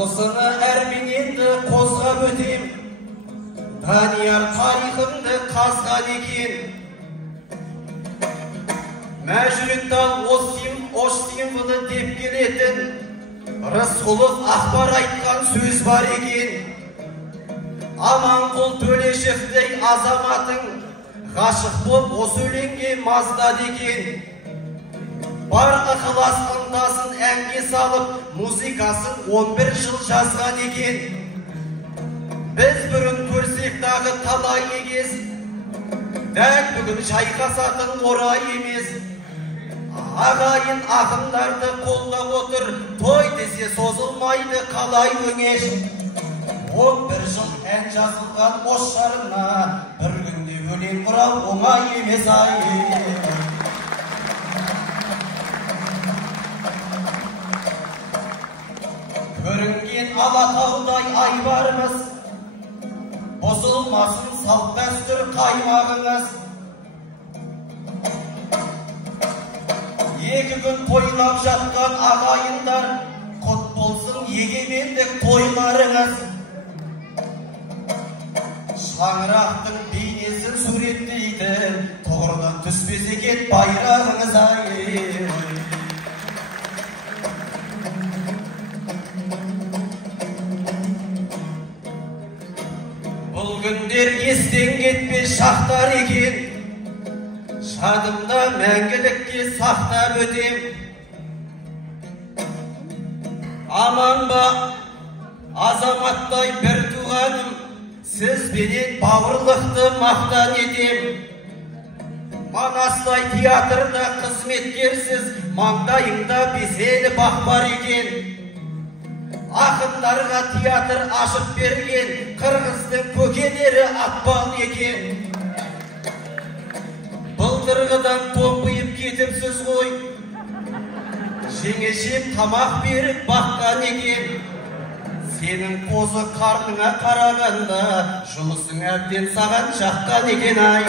осыны әрмененді қозғап өтем, Данияр тарихымды қазған екен. Мәжүліктал ош символы деп келетін Рысқұлов ақпар айтқан сөз бар екен. Аманқұл Төлешевдей азаматың ғашық боп осы өлеңге маздады екен. Бар ықылас ынтасын әнге салып, музыкасын 11 жыл жазған екен. Біз бұрын көрсек дағы талай егес, дәл бүгін шайқасатын орай емес. Ағайын ақындарды қолдап отыр, той десе созылмайды қалай өңеш. 11 жыл ән жазылған бос шарына, бір күнде өлең құрау оңай емес ай. Көрінген Алатаудай айбарымыз, бұзылмасын салт дәстүр қаймағыңыз. 2 күн тойлап жатқан ағайындар, құт болсын егемендік тойларыңыз. Шаңырақтың бейнесін суреттейді, тұғырдан түспесе кет байрағыңыз ай. Бұл күндер естен кетпес шақтар екен, жадымда мәңгілікке сақтап өтем. Аман ба, азаматтай бір туғаным, сізбенен бауырлықты мақтан етем. Манастай театрда қызметкерсіз, маңдайыңда беселі бақ бар екен. Ақындарға театр ашып берген, қырғыздың көкелері атпал екен. Былтырғыдан томбиып кетіпсіз ғой, жеңешем тамақ беріп баққан екен. Сенің қозы қарныңа қарағанда, жұмысың әбден саған жаққан екен ай.